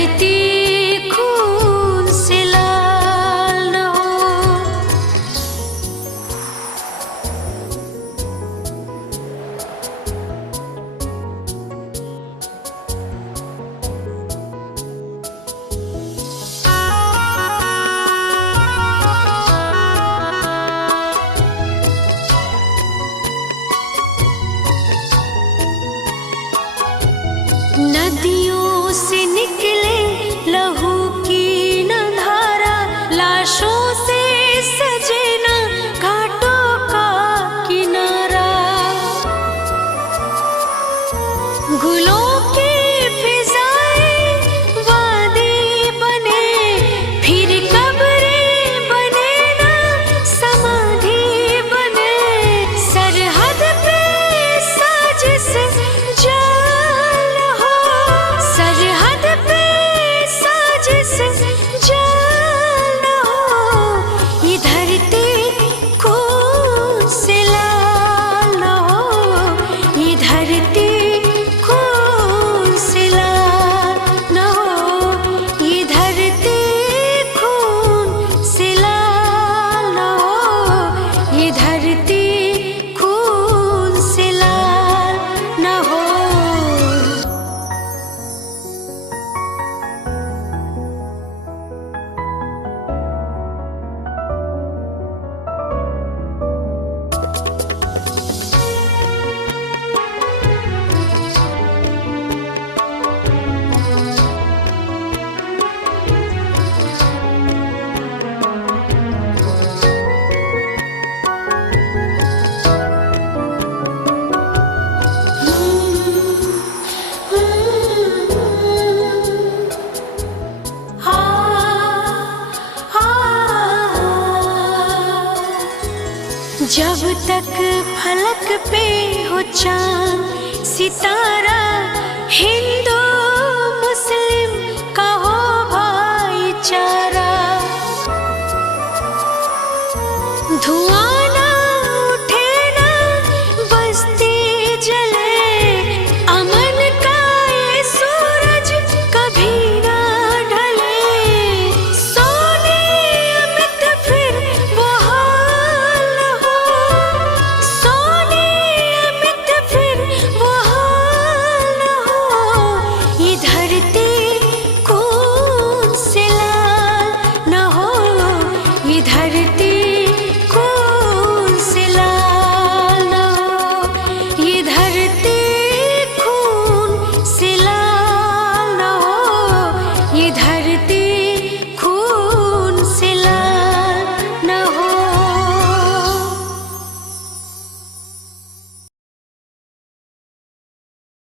धरती खून से लाल न हो। नदियों से निकले लहू की न धारा, लाशों से सजे न घाटों का किनारा। गुलों की फिजाएं वादी बने, फिर कब्रें बने न समाधि बने। सरहद पे साजिश जाल हो, सरहद पे साजिश जाल हो। ये धरती खून से लाल न हो, ये धरती खून से लाल न हो, ये धरती खून से लाल न हो, ये धरती खून से लाल न हो। जब तक फलक पे हो चांद सितारा, हिंदू